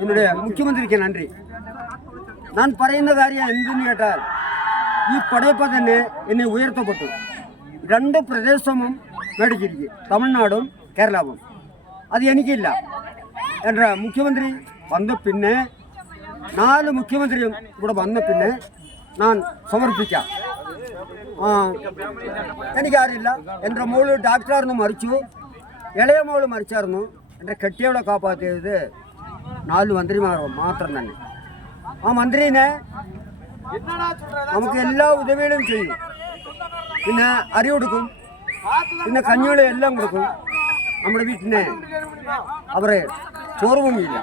என்னுடைய മുഖ്യമന്ത്രിക്ക് നന്ദി. ഞാൻ പറയുന്ന കാര്യം എന്തെന്ന് കേട്ടാൽ ഈ പടയപ്പം തന്നെ എന്നെ ഉയർത്തപ്പെട്ടു. 2 പ്രദേശവും മേടിച്ചിരിക്കും, തമിഴ്നാടും കേരളവും. അത് എനിക്കില്ല. എൻ്റെ മുഖ്യമന്ത്രി വന്ന പിന്നെ 4 മുഖ്യമന്ത്രിയും ഇവിടെ വന്ന പിന്നെ ഞാൻ സമർപ്പിക്കാം. എനിക്കറിയില്ല. എൻ്റെ മോള് ഡാക്ടറായിരുന്നു, മരിച്ചു. ഇളയ മോള് മരിച്ചായിരുന്നു. എൻ്റെ കെട്ടിയവളെ കാപ്പാറ്റിയത് 4 മന്ത്രിമാർ മാത്രം തന്നെ. ആ മന്ത്രിനെ നമുക്ക് എല്ലാ ഉദവികളും ചെയ്യും. പിന്നെ അരി കൊടുക്കും, പിന്നെ കഞ്ഞിവെള്ളം എല്ലാം കൊടുക്കും. നമ്മുടെ വീട്ടിനെ അവരെ ചോർഭൂമിയില്ല.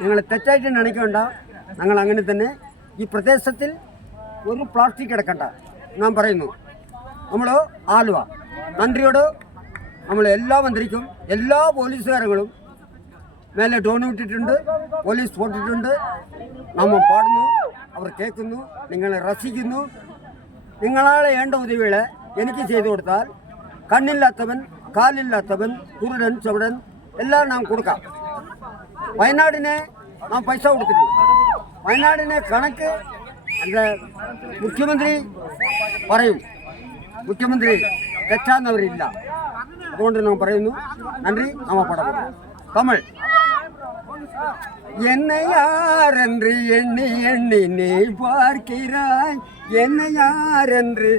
നിങ്ങൾ തെറ്റായിട്ട് നനയ്ക്കേണ്ട. ഞങ്ങൾ അങ്ങനെ തന്നെ ഈ പ്രദേശത്തിൽ ഒരു പ്ലാസ്റ്റിക് കിടക്കണ്ട ഞാൻ പറയുന്നു. നമ്മൾ ആലുവ മന്ത്രിയോട് നമ്മൾ എല്ലാ മന്ത്രിക്കും എല്ലാ പോലീസുകാരങ്ങളും മേലെ ഡ്രോൺ വിട്ടിട്ടുണ്ട്, പോലീസ് പോട്ടിട്ടുണ്ട്. നമ്മൾ പാടുന്നു, അവർ കേൾക്കുന്നു, നിങ്ങളെ രസിക്കുന്നു. നിങ്ങളാളെ വേണ്ട ഉദവികളെ എനിക്ക് ചെയ്തു കൊടുത്താൽ കണ്ണില്ലാത്തവൻ, കാലില്ലാത്തവൻ, കുരുടൻ, ചുവടൻ എല്ലാം നാം കൊടുക്കാം. വയനാടിനെ നാം പൈസ കൊടുത്തിട്ടുണ്ട്. വയനാടിനെ കണക്ക് എൻ്റെ മുഖ്യമന്ത്രി പറയും. മുഖ്യമന്ത്രി തെറ്റാന്നവരില്ല. അതുകൊണ്ട് നാം പറയുന്നു. നന്ദി. നാമ പടം തമിഴ്. என்னை யார் என்று எண்ணி எண்ணி நீ பார்க்கிறாய், என்னை யார் என்று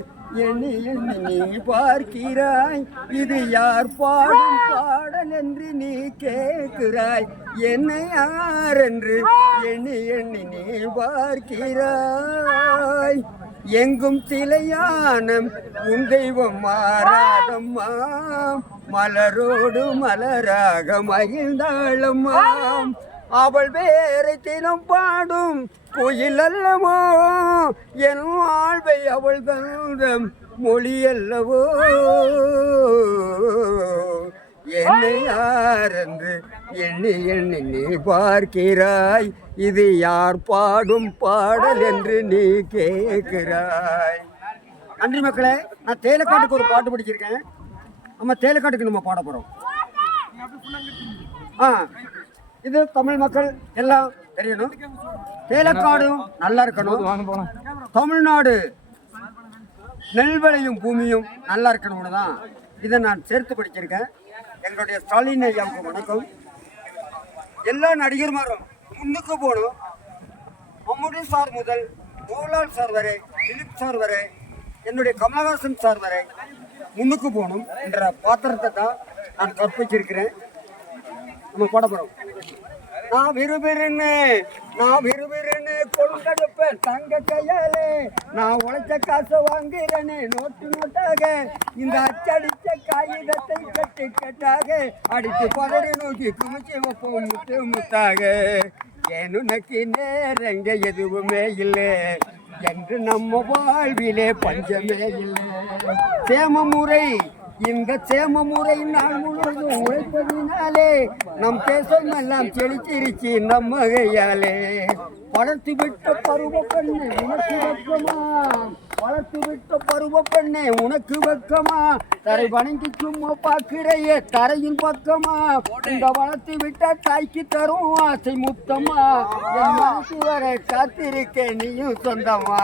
எண்ணி எண்ணி நீ பார்க்கிறாய், இது யார் பாடும் பாடல் என்று நீ கேட்கிறாய், என்னை யார் என்று எண்ணி எண்ணி நீ பார்க்கிறாய், எங்கும் சிலையான உன் தெய்வம் மாறாதம்மா, மலரோடு மலராக மகிழ்ந்தாளம்மா, அவள் வேறு தினம் பாடும் குயில் அல்லவோ, என் வாழ்வை அவள் தந்த மொழி அல்லவோ, என்னை யார் என்று எண்ணி எண்ணி நீ பார்க்கிறாய், இது யார் பாடும் பாடல் என்று நீ கேட்கிறாய். நன்றி மக்களே. நான் தேலக்காட்டுக்கு ஒரு பாட்டு படிச்சிருக்கேன். நம்ம தேலக்காட்டுக்கு நம்ம பாட போகிறோம். இது தமிழ் மக்கள் எல்லாம் தெரியணும். தேலக்காடும் நல்லா இருக்கணும். தமிழ்நாடு நெல்வளையும் பூமியும் நல்லா இருக்கணும்னு தான் இதை நான் சேர்த்து படிச்சிருக்கேன். எங்களுடைய ஸ்டாலின் ஐயாவுக்கு வணக்கம். எல்லா நடிகர்மாரும் முன்னுக்கு போகணும். மம்முட்டி சார் முதல் மோகன்லால் சார் வரை, திலீப் சார் வரை, என்னுடைய கமலஹாசன் சார் வரை முன்னுக்கு போகணும் என்ற பாத்திரத்தை தான் நான் கற்பிச்சிருக்கிறேன். நம்ம பாட போகிறோம். நான் விரும்புறேன்னு கொண்டெடுப்பேன் தங்க கையாலே, நான் உழைச்ச காசை வாங்குறேன்னு நோட்டு நோட்டாக, இந்த அச்சடிச்ச காகிதத்தை கட்டு கட்டாக அடித்து பதறி நோக்கி குமிச்சு வைப்போம் முத்து முத்தாக, எனக்கு நேரங்க எதுவுமே இல்லை என்று நம்ம வாழ்விலே பஞ்சமே இல்லை. சேமமுறை, இந்த சேமமுறை நாள் முழுவதும் உழைப்பதினாலே நம் தேசம் எல்லாம் செழிச்சிருச்சு நம்ம கையாலே. வளர்த்து விட்ட பருவ பெண்ணே உனக்கு வெக்கமா, வளர்த்து விட்ட பருவ பெண்ணே உனக்கு வெக்கமா, தரை வணங்கி சும்மா பார்க்கிறையே தரையின் பக்கமா, இந்த வளர்த்து விட்ட தாய்க்கு தரும் ஆசை முத்தமா, என் மனசு வரை காத்திருக்க நீயும் சொந்தமா.